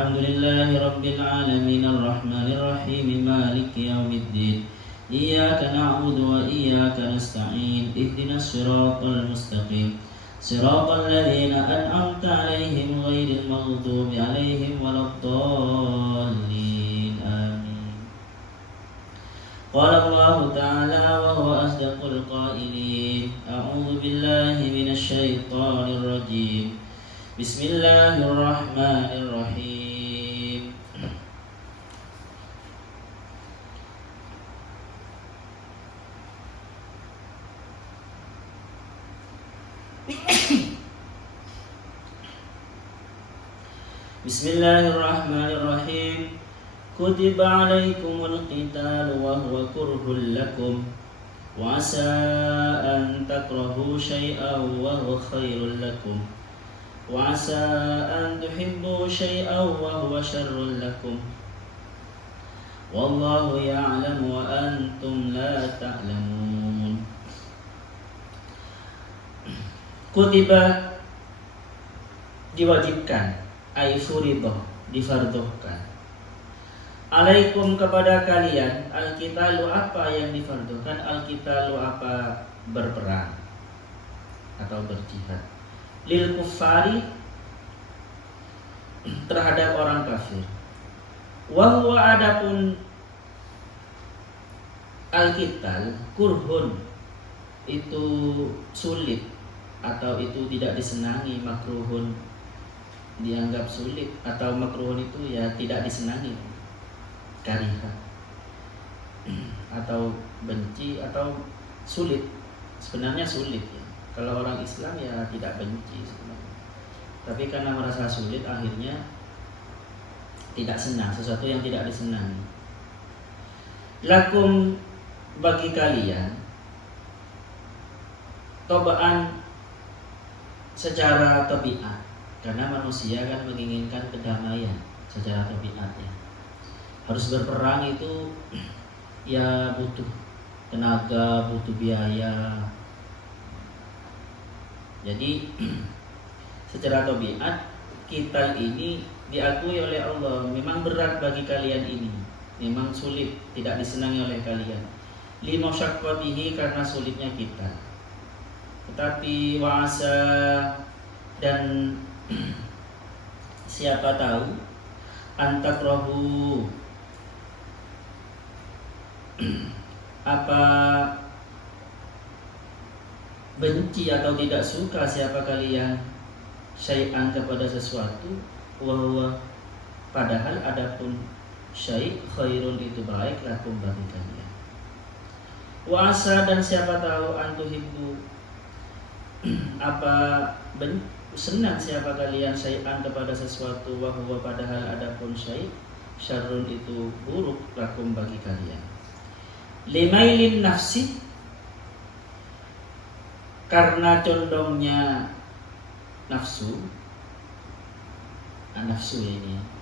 Alhamdulillahi Rabbil Alamin Ar-Rahmanir Rahim Maliki Yawmiddin Iyyaka na'budu wa iyyaka nasta'in Ihdinas siratal mustaqim Siratal ladzina an'amta 'alaihim ghairil maghdubi 'alaihim waladdallin Amin. Qala Allah Ta'ala wa huwa asdaqul qailin A'udzu billahi minasy syaithanir rajim Bismillahirrahmanirrahim. Bismillahirrahmanirrahim. Kutiba alaikumul qitalu wa huwa kurhul lakum wa asa an takrahu syai'an wa huwa khairul lakum wa asa an tuhibbu syai'an wa huwa syarrul lakum wallahu ya'lamu wa antum la ta'lamun. Kutiba diwajibkan, ay furidah, difarduhkan. Alaikum kepada kalian, al-qitalu apa yang difarduhkan? Al-qitalu apa? Berperang atau berjihad. Lil kuffari, terhadap orang kafir. Wa huwa adapun al-qital kurhun, itu sulit atau itu tidak disenangi. Makruhun dianggap sulit atau makruhun itu ya tidak disenangi. Kariha atau benci atau sulit. Sebenarnya sulit ya. Kalau orang Islam ya tidak benci sebenarnya. Tapi karena merasa sulit akhirnya tidak senang, sesuatu yang tidak disenangi. Lakum bagi kalian, tobaan secara tabiat, karena manusia kan menginginkan kedamaian secara tabiatnya. Harus berperang itu ya butuh tenaga, butuh biaya. Jadi secara tabiat kita ini diakui oleh Allah memang berat bagi kalian ini, memang sulit, tidak disenangi oleh kalian. Limasyaqqatihi, karena sulitnya kita. Tetapi wa'asa, dan siapa tahu, antakrahu, apa benci atau tidak suka siapa kalian syai'an kepada sesuatu, wa padahal adapun syai' khairun itu baik lakum bagi kalian. Wa asa, dan siapa tahu antuhibbu apa senang siapa kalian syai'an kepada sesuatu, wa padahal adapun syai' syarrun itu buruk lakum bagi kalian. Limailin nafsi, karena condongnya nafsu. Nafsu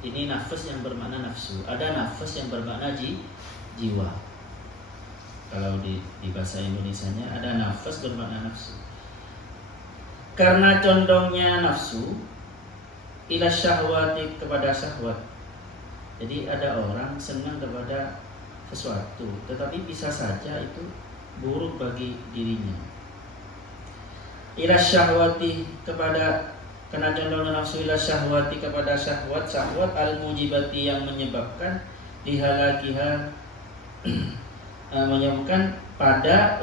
ini nafas yang bermakna nafsu. Ada nafas yang bermakna jiwa. Kalau di bahasa Indonesianya ada nafas bermakna nafsu. Karena condongnya nafsu ila syahwati, kepada syahwat. Jadi ada orang senang kepada sesuatu, tetapi bisa saja itu buruk bagi dirinya. Ila syahwati, kepada, karena condongnya nafsu ila syahwati, kepada syahwat al-mujibati, yang menyebabkan dihalakiha, menyebabkan pada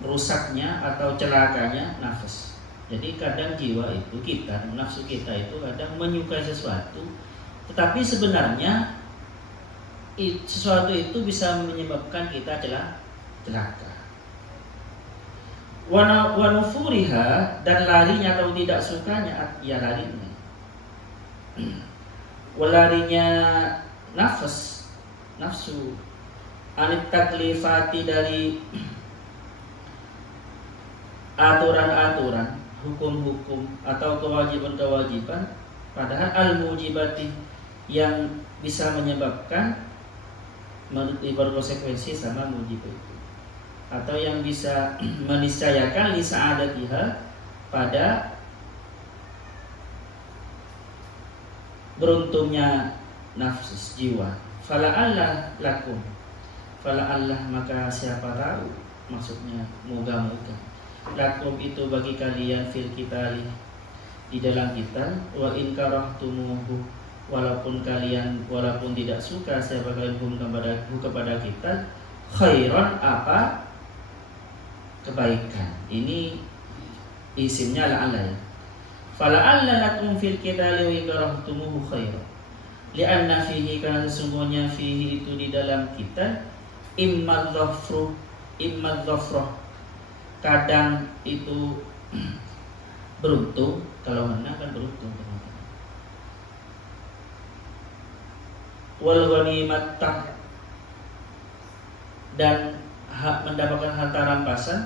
rusaknya atau celakanya nafas. Jadi kadang jiwa itu kita, nafsu kita itu kadang menyukai sesuatu, tetapi sebenarnya sesuatu itu bisa menyebabkan kita celaka. Wa nufuriha, dan larinya atau tidak sukanya, ya larinya. Larinya nafsu anit taklifati, dari aturan-aturan, hukum-hukum atau kewajiban-kewajiban, padahal al-mujibati, yang bisa menyebabkan berkonsekuensi sama mujib itu, atau yang bisa meniscayakan li sa'adatiha, pada beruntungnya nafsu jiwa. Fala'allah lakum, fala'allah maka siapa tahu, maksudnya moga-moga, lakum itu bagi kalian fil qitali di dalam kita, wa in karahtumuhu walaupun tidak suka siapa kalian kepada kita, khairan apa kebaikan. Ini isimnya la'alla ya. Fala'alla lakum fil qitali wa in karahtumuhu khairan. Lianna fihi, karena sesungguhnya fihi itu di dalam kita, imma dhafrah, kadang itu beruntung, kalau menang kan beruntung, wal ghanimat, dan mendapatkan harta rampasan,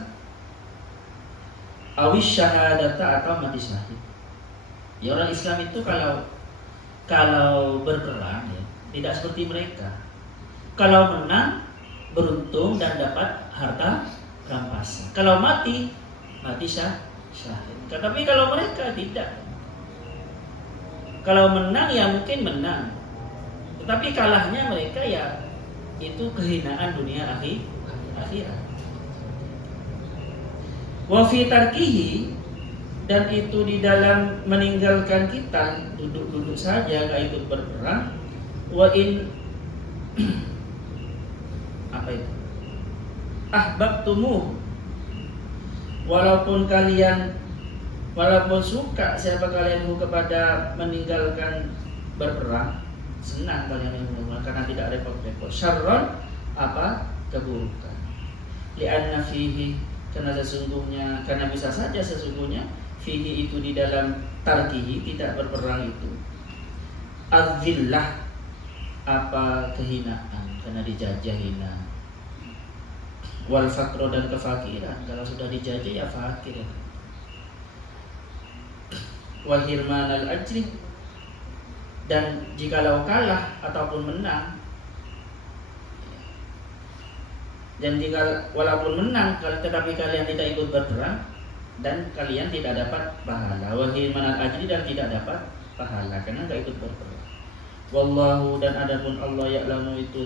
awis syahadata, atau mati syahid. Ya, orang Islam itu kalau berperang ya, tidak seperti mereka. Kalau menang beruntung dan dapat harta rampasan. Kalau mati syahid. Tetapi kalau mereka tidak. Kalau menang ya mungkin menang, tetapi kalahnya mereka ya itu kehinaan dunia akhirat. Wa fi tarkihi, dan itu di dalam meninggalkan kita, duduk-duduk saja gak ikut berperang. Wa in apa itu? Ahbabtumu, walaupun suka siapa kalian kepada meninggalkan berperang, senang kalian berperang karena tidak repot-repot. Syarron apa keburukan. Li'anna fihi, karena bisa saja sesungguhnya fihi itu di dalam tarkihi, tidak berperang itu, adzillah apa kehinaan, karena dijajah hina, wal faqro dan kefakiran, kalau sudah dijajah ya fakir, wa hirmanal ajri, dan jikalau kalah ataupun menang, dan jika walaupun menang tetapi kalian tidak ikut berperang, dan kalian tidak dapat pahala, wa hirmanal ajri, dan tidak dapat pahala karena tidak ikut berperang. Wallahu, dan adapun Allah ya'lamu itu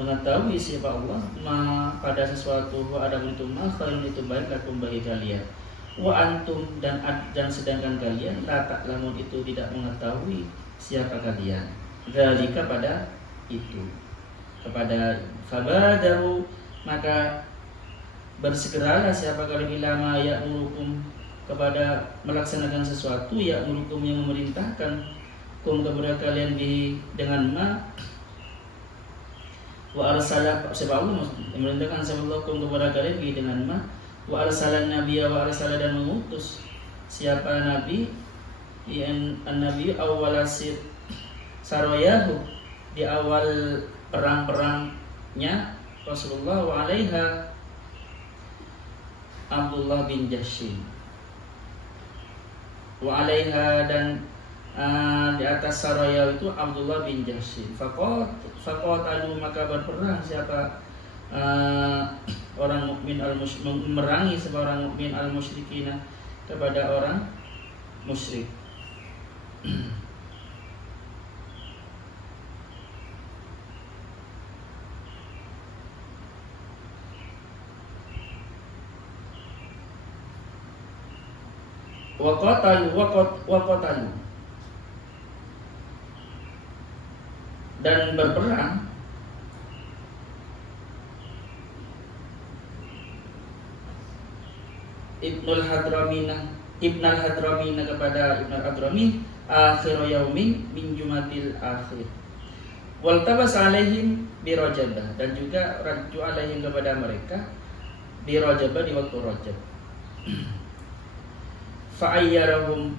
mengetahui siapa Allah, ma pada sesuatu, wa adapun itu ma khairun itu baik lakum bagi kalian, wa antum, dan sedangkan kalian la ta'lamun itu tidak mengetahui siapa kalian, dzalika pada itu, kepada fabadaru maka bersegeralah siapa kalian ilama ya'murukum, kepada melaksanakan sesuatu, ya'murukum yang memerintahkan, kum kepada kalian dengan ma, wa arsala sebab Allah memerintahkan sebab kum kepada kalian dengan ma, wa arsalan nabiyya, wa arsala dan mengutus siapa nabi, yang an-nabi awwala sarayahu, di awal perang-perangnya Rasulullah, wa alaiha Abdullah bin Jahsy, wa alaiha, dan di atas saraya itu Abdullah bin Jahsy. Faqatalu maka berperang siapa orang mukmin memerangi seorang mukmin al-musyrikina, kepada orang musyrik. Waqatalu dan berperang Ibnul Hadramina kepada Ibnul Hadrami akhir yaumin min jumatil akhir, wal tabas alaihim bi Rajabah, dan juga raju alaihim kepada mereka bi Rajabah, di waktu Rajab. Fa'ayyarahum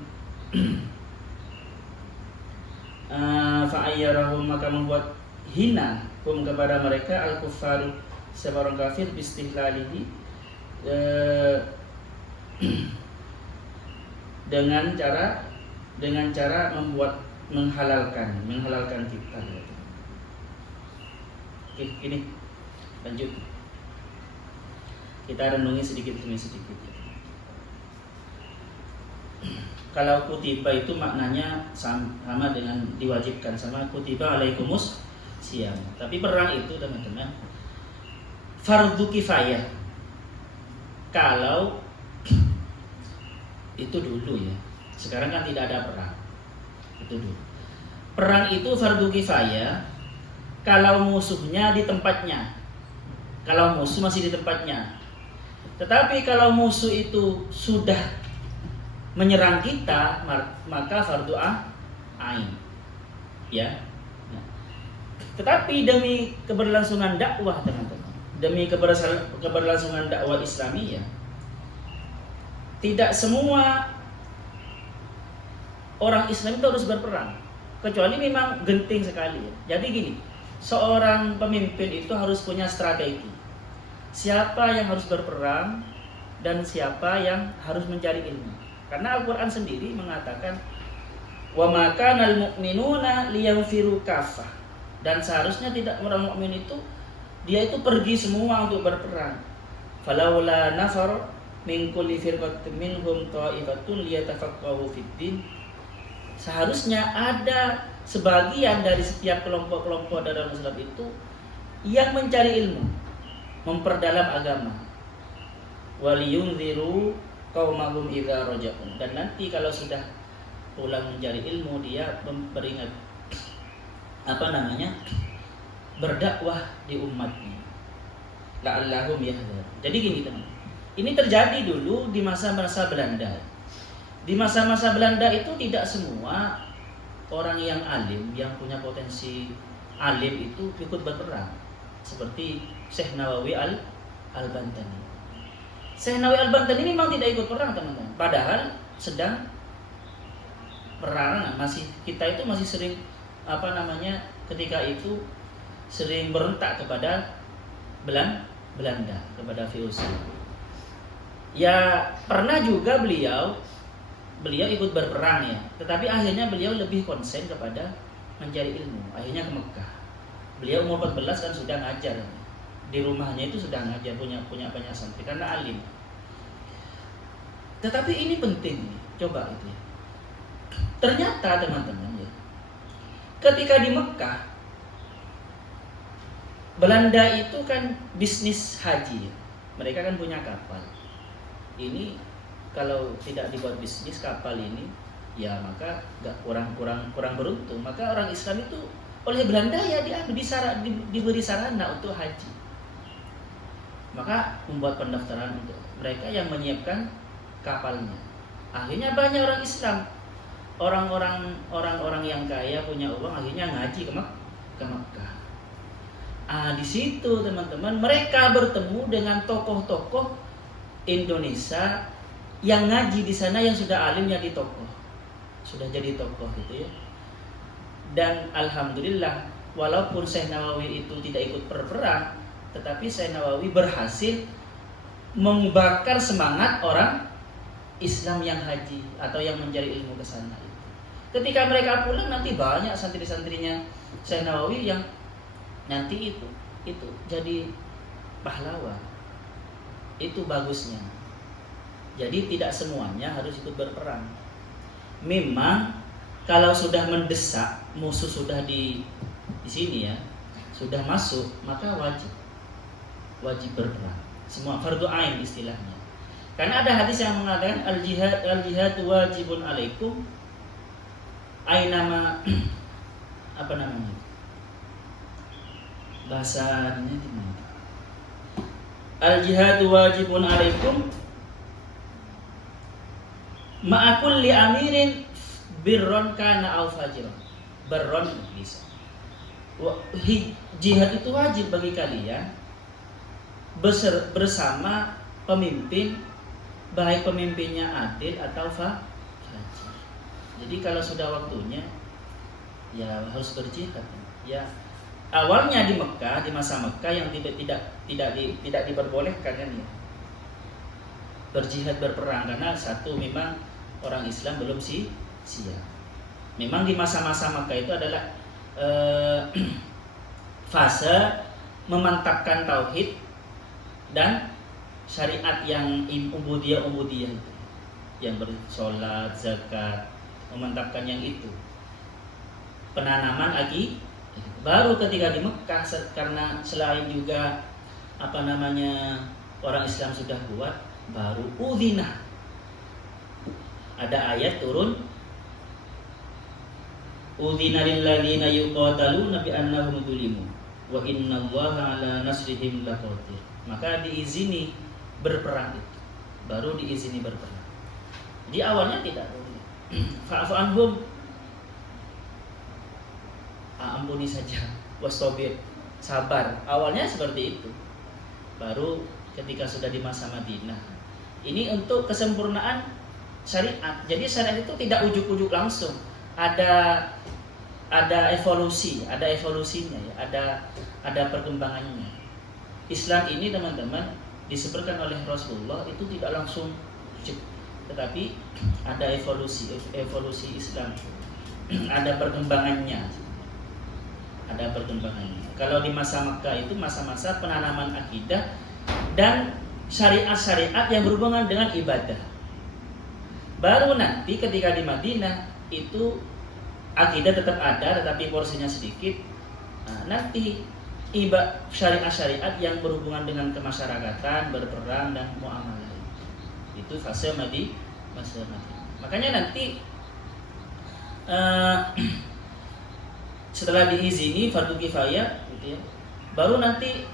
maka membuat hina kepada mereka al-kuffar seorang kafir bistihlalihi, dengan cara membuat menghalalkan kita. Oke, ini lanjut kita renungi sedikit demi sedikit. Kalau kutiba itu maknanya sama dengan diwajibkan, sama kutiba alaikumus siyam. Tapi perang itu teman-teman fardu kifayah. Kalau itu dulu ya. Sekarang kan tidak ada perang. Itu dulu. Perang itu fardu kifayah kalau musuhnya di tempatnya. Kalau musuh masih di tempatnya. Tetapi kalau musuh itu sudah menyerang kita, maka fardu ain. Ya. Tetapi demi keberlangsungan dakwah teman-teman, demi keberlangsungan dakwah Islamiyah, tidak semua orang Islam itu harus berperang, kecuali memang genting sekali ya. Jadi gini, seorang pemimpin itu harus punya strategi. Siapa yang harus berperang dan siapa yang harus mencari ilmu. Karena Al-Quran sendiri mengatakan wa ma kanal mu'minuna liyanfiru kaffah. Dan seharusnya tidak orang mukmin itu dia itu pergi semua untuk berperang. Falaula nafar min kulli firqatin minhum ta'ifatun liyatafaqahu fid din. Seharusnya ada sebagian dari setiap kelompok-kelompok dalam Islam itu yang mencari ilmu, memperdalam agama. Waliyunziru qaumahum idza raja'un. Dan nanti kalau sudah pulang mencari ilmu, dia beringat berdakwah di umatnya. La'allahum yahdharun. Jadi gini teman. Ini terjadi dulu di masa-masa Belanda. Di masa-masa Belanda itu tidak semua orang yang alim, yang punya potensi alim itu ikut berperang. Seperti Syekh Nawawi Al-Bantani. Syekh Nawawi Al-Bantani memang tidak ikut perang teman-teman. Padahal sedang perang, kita itu masih sering ketika itu sering berontak kepada Belanda, kepada VOC. Ya pernah juga beliau ikut berperang ya, tetapi akhirnya beliau lebih konsen kepada mencari ilmu. Akhirnya ke Mekah. Beliau umur 14 kan sudah ngajar. Di rumahnya itu sudah ngajar, punya banyak santri karena alim. Tetapi ini penting, coba itu ya. Ternyata teman-teman ya, ketika di Mekah, Belanda itu kan bisnis haji. Mereka kan punya kapal. Ini kalau tidak dibuat bisnis kapal ini, ya maka kurang beruntung. Maka orang Islam itu oleh Belanda ya diberi sarana untuk haji. Maka membuat pendaftaran untuk mereka yang menyiapkan kapalnya. Akhirnya banyak orang Islam, orang-orang yang kaya punya uang akhirnya ngaji ke Mekah. Di situ teman-teman mereka bertemu dengan tokoh-tokoh Indonesia yang ngaji di sana, yang sudah alim jadi tokoh gitu ya. Dan alhamdulillah walaupun Syekh Nawawi itu tidak ikut berperang, tetapi Syekh Nawawi berhasil membakar semangat orang Islam yang haji atau yang mencari ilmu ke sana. Ketika mereka pulang nanti banyak santri-santrinya Syekh Nawawi yang nanti itu jadi pahlawan. Itu bagusnya. Jadi tidak semuanya harus ikut berperang. Memang kalau sudah mendesak, musuh sudah di sini ya, sudah masuk, maka wajib berperang. Semua fardu ain istilahnya. Karena ada hadis yang mengatakan al-jihad wajibun alaikum ainama bahasanya gimana? Al-jihad wajibun alaikum ma'akul li amirin birron kana au fajiron. Birron bisa. Jihad itu wajib bagi kalian bersama pemimpin, baik pemimpinnya adil atau fajir. Jadi kalau sudah waktunya ya harus berjihad. Ya awalnya di Mekah, di masa Mekah yang tidak diperbolehkan kan ya. Berjihad berperang karena satu memang orang Islam belum siap. Memang di masa-masa Mekah itu adalah fase memantapkan tauhid dan syariat yang ubudiyah itu. yang bersolat, zakat, memantapkan yang itu. Penanaman lagi baru ketika di Mekah, karena selain juga orang Islam sudah kuat, baru udzina. Ada ayat turun, udzina lil ladzina yuqataluna bi annahum zulimu wa innallaha ala nasrihim laqadir. Maka diizini berperang itu. Baru diizini berperang. Di awalnya tidak boleh. Fa'fu anhum, ampuni saja, wastabir, sabar. Awalnya seperti itu. Baru ketika sudah di masa Madinah. Ini untuk kesempurnaan syariat. Jadi syariat itu tidak ujuk-ujuk langsung. Ada evolusinya ya, ada perkembangannya. Islam ini teman-teman disebarkan oleh Rasulullah itu tidak langsung, tetapi ada evolusi Islam. Ada perkembangannya. Kalau di masa Makkah itu masa-masa penanaman akidah dan syariat-syariat yang berhubungan dengan ibadah. Baru nanti ketika di Madinah itu akidah tetap ada tetapi porsinya sedikit. Nanti syariat-syariat yang berhubungan dengan kemasyarakatan, berperang dan muamalah. Itu fase Madinah. Makanya nanti setelah diizini fardu kifayah gitu ya, baru nanti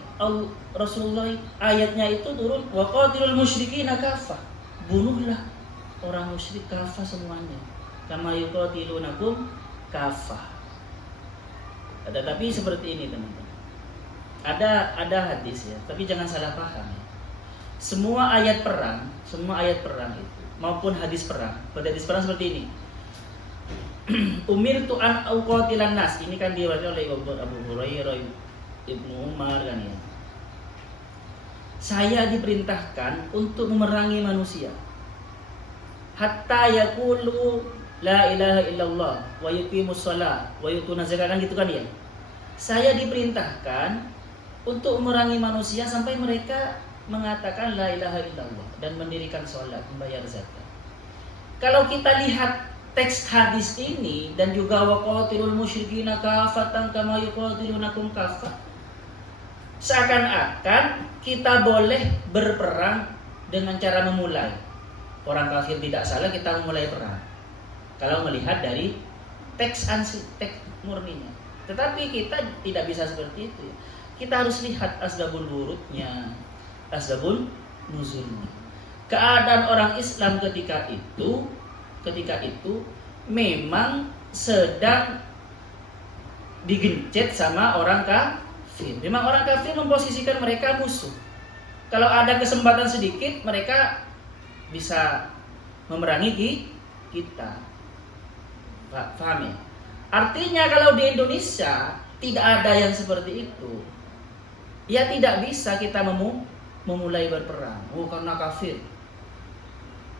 Rasulullah ayatnya itu turun, waqatilul musyrikina kafah, bunuhlah orang musyrik kafah semuanya, kama yuqatilunakum kafah. Tetapi seperti ini teman-teman, ada hadis ya, tapi jangan salah paham ya. Semua ayat perang itu maupun hadis perang, pada hadis perang seperti ini. Umirtu an uqatilan nas, ini kan diriwayatkan oleh Abu Hurairah, Ibnu Umar kan ya. Saya diperintahkan untuk memerangi manusia hatta yaqulu la ilaha illallah wa yuqimus shalah wa yutuna zakat, kan gitu kan ya. Saya diperintahkan untuk memerangi manusia sampai mereka mengatakan la ilaha illallah dan mendirikan sholat, membayar zakat. Kalau kita lihat teks hadis ini dan juga waqatilul musyrikina kafatan kama yuqatilunakum kafah, seakan-akan kita boleh berperang dengan cara memulai. Orang kafir tidak salah, kita memulai perang. Kalau melihat dari teks murninya. Tetapi kita tidak bisa seperti itu. Kita harus lihat asbabun wurudnya, asbabun nuzulnya. Keadaan orang Islam ketika itu memang sedang digencet sama orang kafir. Memang orang kafir memposisikan mereka musuh. Kalau ada kesempatan sedikit, mereka bisa memerangi kita. Paham ya? Artinya kalau di Indonesia tidak ada yang seperti itu, ya tidak bisa kita memulai berperang. Karena kafir.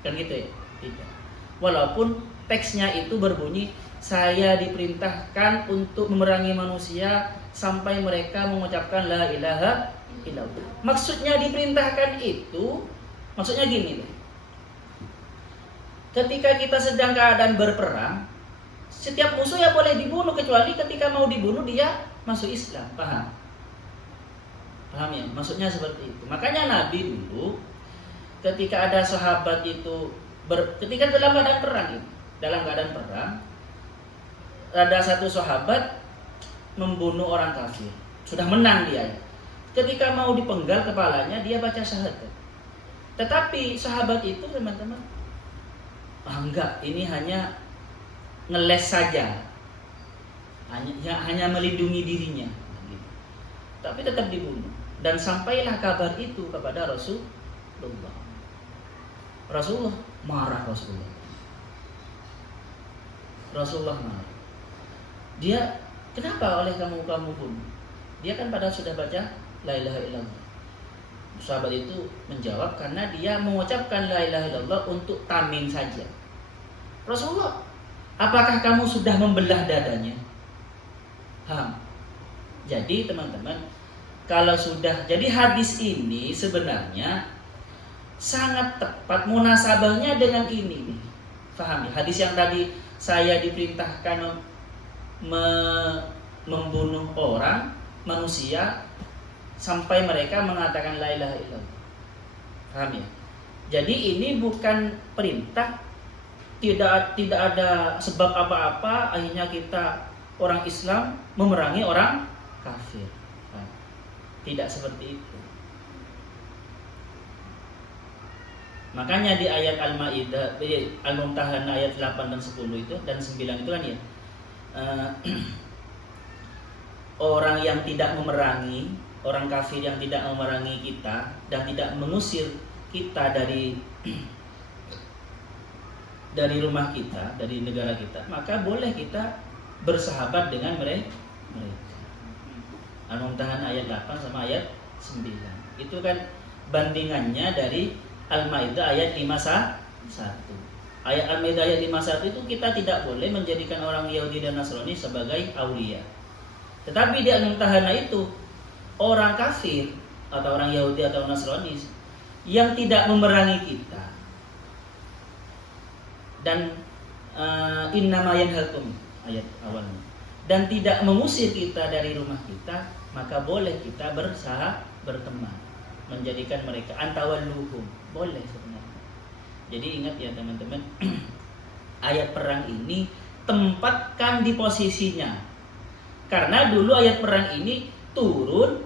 Kan gitu ya? Tidak. Walaupun teksnya itu berbunyi, saya diperintahkan untuk memerangi manusia sampai mereka mengucapkan la ilaha illallah. Maksudnya diperintahkan itu, maksudnya gini. Ketika kita sedang keadaan berperang, setiap musuh ya boleh dibunuh, kecuali ketika mau dibunuh dia masuk Islam. Paham ya? Maksudnya seperti itu. Makanya Nabi dulu ketika ada sahabat itu ketika dalam keadaan perang, ada satu sahabat membunuh orang kafir. Sudah menang dia. Ketika mau dipenggal kepalanya, dia baca syahadat. Tetapi sahabat itu teman-teman, enggak, ini hanya ngeles saja. Hanya melindungi dirinya. Tapi tetap dibunuh. Dan sampailah kabar itu kepada Rasulullah. Marah. Rasulullah marah. Dia, kenapa oleh kamu bunuh? Dia kan padahal sudah baca la ilaha illallah. Sahabat itu menjawab, karena dia mengucapkan la ilaha illallah untuk tameng saja. Rasulullah, apakah kamu sudah membelah dadanya? Jadi teman-teman, kalau sudah, jadi hadis ini sebenarnya sangat tepat munasabahnya dengan ini nih. Paham ya? Hadis yang tadi saya diperintahkan membunuh orang, manusia, sampai mereka mengatakan la ilaha illallah. Paham ya? Jadi ini bukan perintah, tidak ada sebab apa-apa akhirnya kita orang Islam memerangi orang kafir. Tidak seperti itu. Makanya di ayat Al-Maidah, Al-Mumtahanah ayat 8 dan 10 itu dan 9 itu kan ya, orang yang tidak memerangi, orang kafir yang tidak memerangi kita dan tidak mengusir kita dari rumah kita, dari negara kita, maka boleh kita bersahabat dengan mereka. Al-Mumtahanah ayat 8 sama ayat 9. Itu kan bandingannya dari Al-Maidah ayat 51. Ayat Al-Maidah ayat 51 itu kita tidak boleh menjadikan orang Yahudi dan Nasrani sebagai aulia. Tetapi di Al-Mumtahanah itu orang kafir atau orang Yahudi atau Nasrani yang tidak memerangi kita dan innama yanhakum ayat awalnya, dan tidak mengusir kita dari rumah kita, maka boleh kita berteman, menjadikan mereka antawalluhum, boleh sebenarnya. Jadi ingat ya teman-teman, ayat perang ini tempatkan di posisinya, karena dulu ayat perang ini turun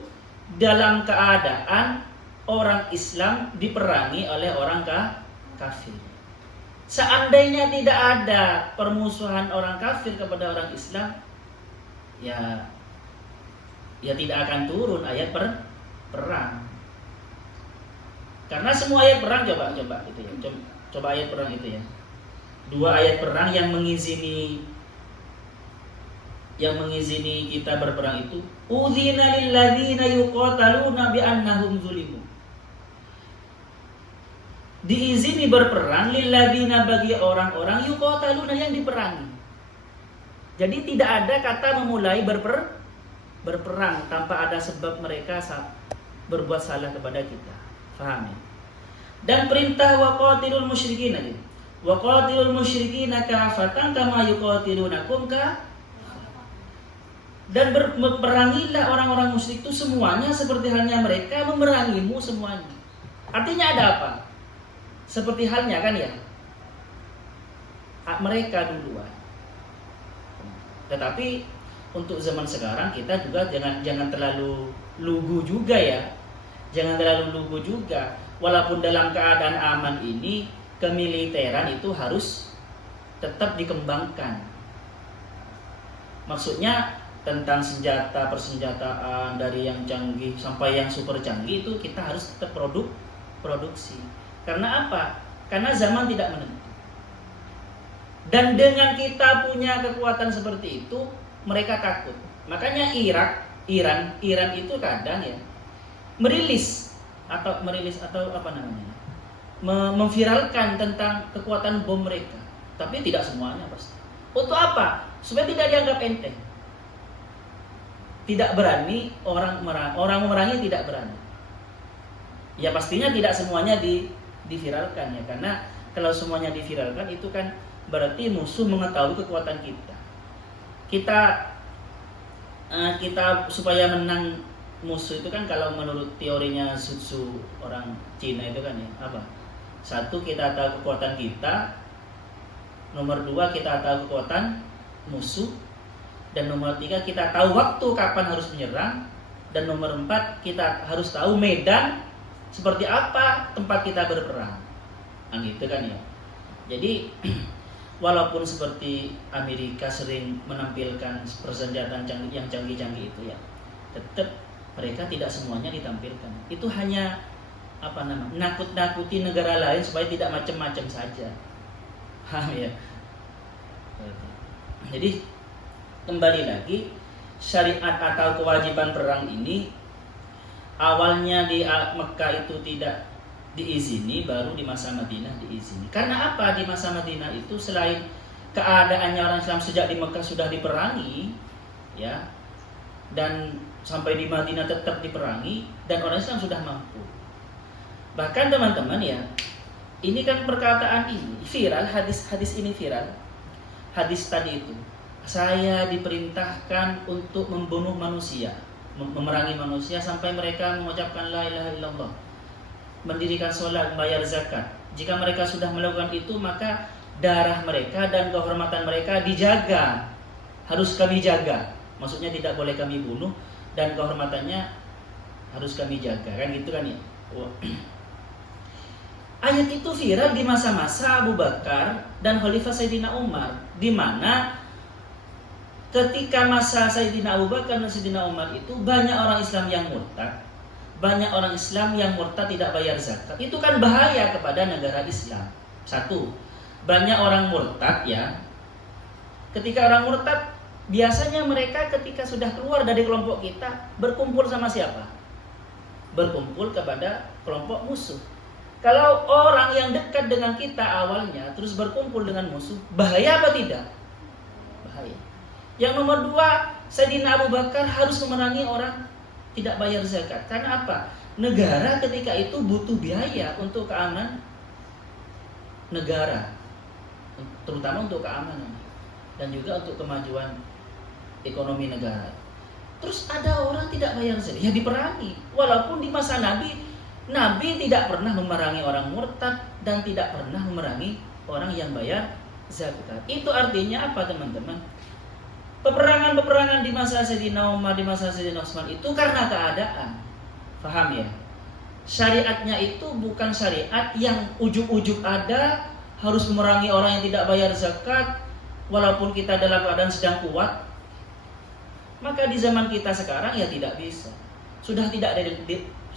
dalam keadaan orang Islam diperangi oleh orang kafir. Seandainya tidak ada permusuhan orang kafir kepada orang Islam, ya tidak akan turun ayat perang. Karena semua ayat perang coba itu ya. Coba ayat perang itu ya. 2 ayat perang yang mengizini kita berperang itu, udzina lil ladzina yuqataluna bi annahum zulimu. Diizini berperang lil ladzina, bagi orang-orang yuqataluna yang diperangi. Jadi tidak ada kata memulai berperang tanpa ada sebab mereka berbuat salah kepada kita. Paham ya? Dan perintah waqatilul musyrikin aja. Waqatilul musyrikin kafatan kama yuqatilunakum ka. Dan berperangilah orang-orang musyrik itu semuanya seperti halnya mereka memerangimu semuanya. Artinya ada apa? Seperti halnya kan ya, mereka duluan. Tetapi untuk zaman sekarang kita juga jangan terlalu lugu juga ya. Jangan terlalu lugu juga. Walaupun dalam keadaan aman ini, kemiliteran itu harus tetap dikembangkan. Maksudnya tentang senjata, persenjataan dari yang canggih sampai yang super canggih itu kita harus tetap produksi. Karena apa? Karena zaman tidak menentu. Dan dengan kita punya kekuatan seperti itu, mereka takut. Makanya Iran itu kadang ya merilis atau apa namanya? Memviralkan tentang kekuatan bom mereka. Tapi tidak semuanya pasti. Untuk apa? Supaya tidak dianggap enteng. Tidak berani orang memerangi tidak berani. Ya pastinya tidak semuanya diviralkan ya, karena kalau semuanya diviralkan itu kan berarti musuh mengetahui kekuatan kita. Kita supaya menang musuh itu kan kalau menurut teorinya Sun Tzu orang Cina itu kan ya apa? 1, kita tahu kekuatan kita. Nomor 2, kita tahu kekuatan musuh. Dan nomor 3, kita tahu waktu kapan harus menyerang. Dan nomor 4, kita harus tahu medan seperti apa tempat kita berperang. Nah gitu kan ya. Jadi walaupun seperti Amerika sering menampilkan persenjataan yang canggih-canggih itu ya, tetap mereka tidak semuanya ditampilkan. Itu hanya nakut-nakuti negara lain supaya tidak macam-macam saja. Paham ya? Jadi kembali lagi, syariat atau kewajiban perang ini awalnya di Mekah itu tidak diizini, baru di masa Madinah diizini. Karena apa? Di masa Madinah itu selain keadaannya orang Islam sejak di Mekah sudah diperangi, ya, dan sampai di Madinah tetap diperangi, dan orang Islam sudah mampu. Bahkan teman-teman ya, ini kan perkataan ini viral, hadis ini viral. Hadis tadi itu, saya diperintahkan untuk membunuh manusia, memerangi manusia sampai mereka mengucapkan la ilaha illallah, mendirikan sholat, bayar zakat. Jika mereka sudah melakukan itu, maka darah mereka dan kehormatan mereka dijaga, harus kami jaga. Maksudnya tidak boleh kami bunuh dan kehormatannya harus kami jaga, kan gitu kan ya. Ayat itu viral di masa-masa Abu Bakar dan Khalifah Sayyidina Umar, di mana ketika masa Sayyidina Abu Bakar dan Sayyidina Umar itu banyak orang Islam yang murtad, banyak orang Islam yang murtad tidak bayar zakat. Itu kan bahaya kepada negara Islam. Satu, banyak orang murtad ya. Ketika orang murtad, biasanya mereka ketika sudah keluar dari kelompok kita berkumpul sama siapa? Berkumpul kepada kelompok musuh. Kalau orang yang dekat dengan kita awalnya terus berkumpul dengan musuh, bahaya apa tidak? Bahaya. Yang nomor dua, Sayyidina Abu Bakar harus memerangi orang tidak bayar zakat. Karena apa? Negara ketika itu butuh biaya untuk keamanan negara, terutama untuk keamanan dan juga untuk kemajuan ekonomi negara. Terus ada orang tidak bayar zakat, ya diperangi. Walaupun di masa Nabi tidak pernah memerangi orang murtad dan tidak pernah memerangi orang yang bayar zakat. Itu artinya apa teman-teman? Peperangan di masa Sayyidina Umar, di masa Sayyidina Utsman itu karena keadaan. Paham ya? Syariatnya itu bukan syariat yang ujug-ujug ada harus memerangi orang yang tidak bayar zakat walaupun kita dalam keadaan sedang kuat. Maka di zaman kita sekarang ya tidak bisa. Sudah tidak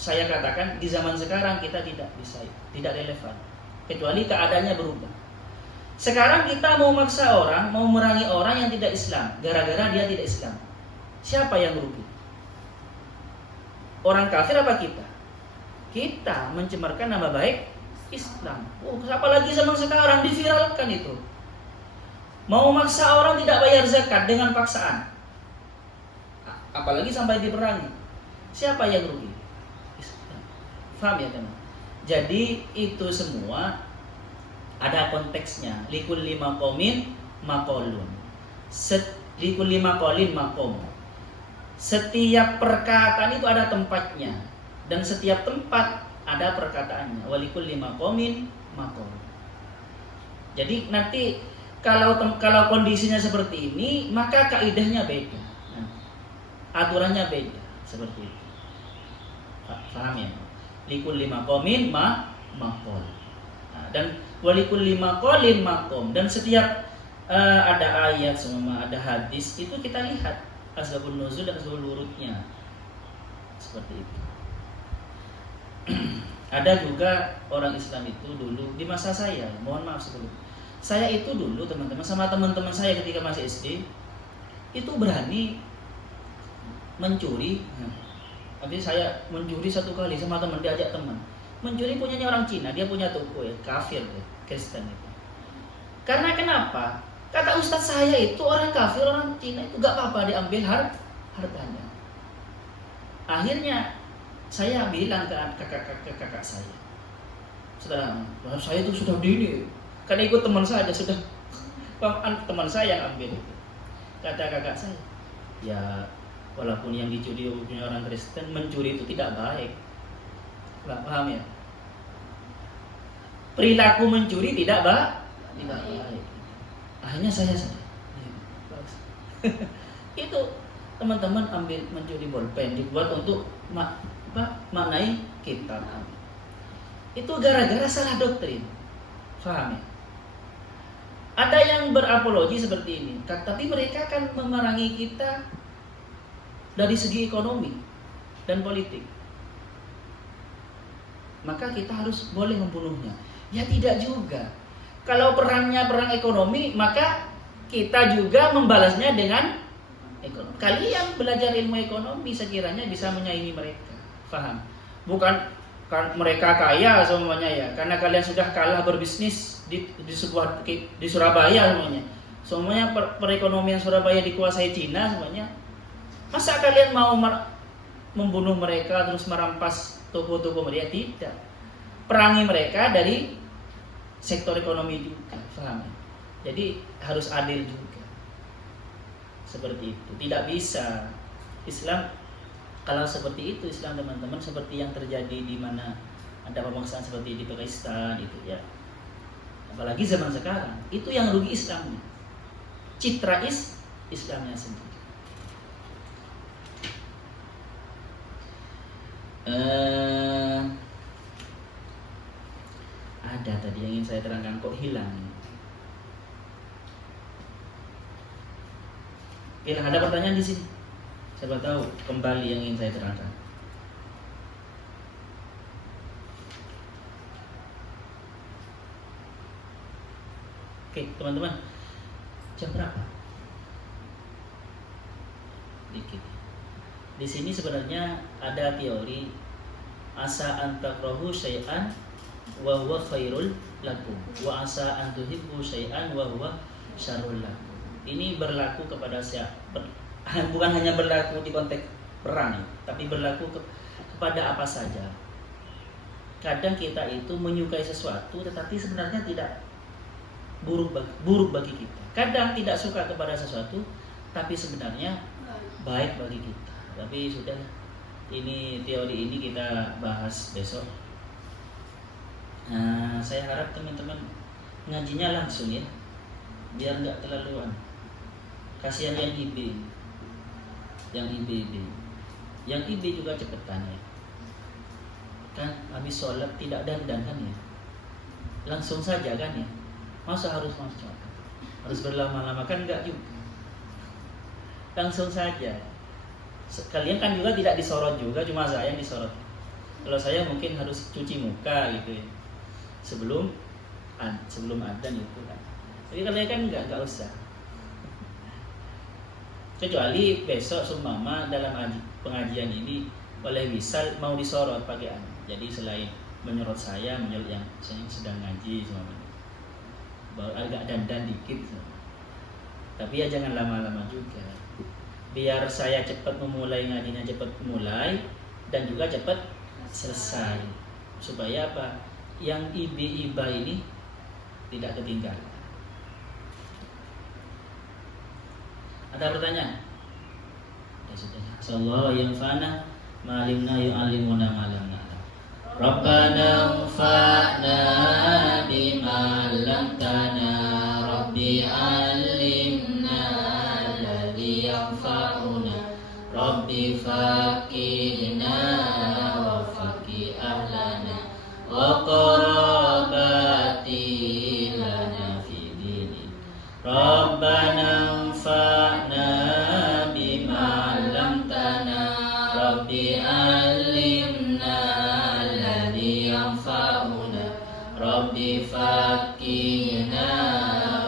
saya katakan di zaman sekarang kita tidak bisa, tidak relevan. Kecuali keadaannya berubah. Sekarang kita mau maksa orang, mau memerangi orang yang tidak Islam, gara-gara dia tidak Islam. Siapa yang rugi? Orang kafir apa kita? Kita mencemarkan nama baik Islam. Apalagi zaman sekarang diviralkan itu. Mau maksa orang tidak bayar zakat dengan paksaan. Apalagi sampai diperangi. Siapa yang rugi? Islam. Faham ya teman? Jadi itu semua ada konteksnya. Likul lima qaumin maqalun. Likul lima qaulin maqam. Setiap perkataan itu ada tempatnya dan setiap tempat ada perkataannya. Walikul lima qaumin maqam. Jadi nanti kalau kondisinya seperti ini, maka kaidahnya beda. Aturannya beda seperti itu. Paham ya? Likul lima qaumin maqal. Dan walikul lima qaulin maqam. Dan setiap ada ayat sama ada hadis itu kita lihat asbabun nuzul dan asbabul wurudnya. Seperti itu. Ada juga orang Islam itu dulu di masa saya, mohon maaf sebelum. Saya itu dulu teman-teman sama teman-teman saya ketika masih SD itu berani mencuri. Nanti saya mencuri satu kali sama teman, diajak teman. Mencuri punyanya orang Cina, dia punya toko ya, kafir ya, Kristen itu. Karena kenapa? Kata ustadz saya itu orang kafir, orang Cina itu gak apa-apa diambil hartanya. Akhirnya saya bilang ke kakak saya, saudara, saya itu sudah dini, karena ikut teman saya sudah, teman saya yang ambil itu. Kata kakak saya, ya walaupun yang dicuri punya orang Kristen, mencuri itu tidak baik. Nggak paham ya? Perilaku mencuri tidak baik. Akhirnya saya itu teman-teman ambil mencuri bolpen dibuat untuk maknai kitab. Itu gara-gara salah doktrin. Paham ya? Ada yang berapologi seperti ini, tapi mereka akan memerangi kita dari segi ekonomi dan politik. Maka kita harus boleh membunuhnya. Ya tidak juga. Kalau perangnya perang ekonomi, maka kita juga membalasnya dengan ekonomi. Kalian belajar ilmu ekonomi sekiranya bisa menyaingi mereka. Paham? Bukan kan mereka kaya semuanya ya, karena kalian sudah kalah berbisnis di Surabaya semuanya. Semuanya perekonomian Surabaya dikuasai Cina semuanya. Masa kalian mau membunuh mereka terus merampas toko-toko mereka? Tidak. perangi mereka dari sektor ekonomi juga, paham? Jadi harus adil juga. Seperti itu. Tidak bisa Islam kalau seperti itu, Islam teman-teman, seperti yang terjadi di mana ada pemaksaan seperti di Pakistan itu ya. Apalagi zaman sekarang, itu yang rugi Islamnya. Citra Islamnya sendiri. Ada tadi yang ingin saya terangkan, kok hilang. Oke, ada pertanyaan di sini. Siapa tahu kembali yang ingin saya terangkan. Oke, teman-teman. Jam berapa? Dikit. Di sini sebenarnya ada teori asa antakrahu syai'an wa huwa khairul lakum wa asa an tuhibbu syai'an wa huwa syarrul lakum. Ini berlaku kepada siapa? Bukan hanya berlaku di konteks perang, tapi berlaku kepada apa saja. Kadang kita itu menyukai sesuatu tetapi sebenarnya tidak buruk bagi kita. Kadang tidak suka kepada sesuatu tapi sebenarnya baik bagi kita. Tapi sudah, ini teori ini kita bahas besok. Saya harap teman-teman ngajinya langsung ya, biar nggak terlaluan. Kasihan yang IB, yang IBB, yang IB juga cepetan ya. Kan habis sholat tidak dandan kan ya, langsung saja kan ya. Masa harus masuk, harus berlama-lama kan enggak juga. Langsung saja. Kalian kan juga tidak disorot juga, cuma saya yang disorot. Kalau saya mungkin harus cuci muka gitu ya, sebelum adzan itu kan. Tapi kalian kan enggak usah. Kecuali besok seumpama dalam pengajian ini oleh Wisal mau disorot pakai jadi selain menyorot saya, menyorot yang sedang ngaji seumpama, baru agak dandan dikit. Tapi ya jangan lama-lama juga. Biar saya cepat memulai ngajinya, cepat mulai dan juga cepat selesai. Supaya apa? Yang iba ini tidak ketinggalan. Ada pertanyaan? Ya sudah. Sallallahu yang fana ma'alimna yu'allimuna ma'alamna. Rabbana anfa'na bima 'allamtana Rabbi 'allimna alladhi yanfa'una Rabbi faqihna wa faqih ahlana wa qarabati lana fi dini Rabbana anfa'na bima 'allamtana Rabbi 'allimna alladhi yanfa'una Rabbi faqihna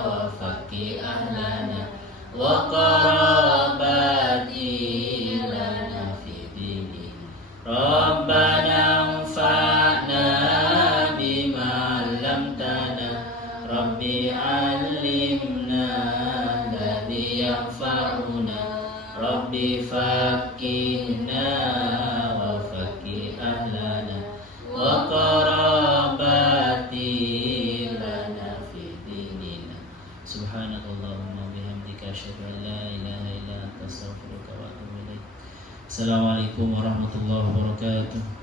wa faqih ahlana wa qarabati lana fi dini Rabbana anfa'na bima 'allamtana Rabbi 'allimna alladhi yanfa'una Rabbi faqihna wa faqih ahlana wa qarabati lana fi dinina Subhanakallahumma bihamdika asyhadu an la ilaha illa anta astaghfiruka wa atubu ilaik. Assalamualaikum warahmatullahi wabarakatuh.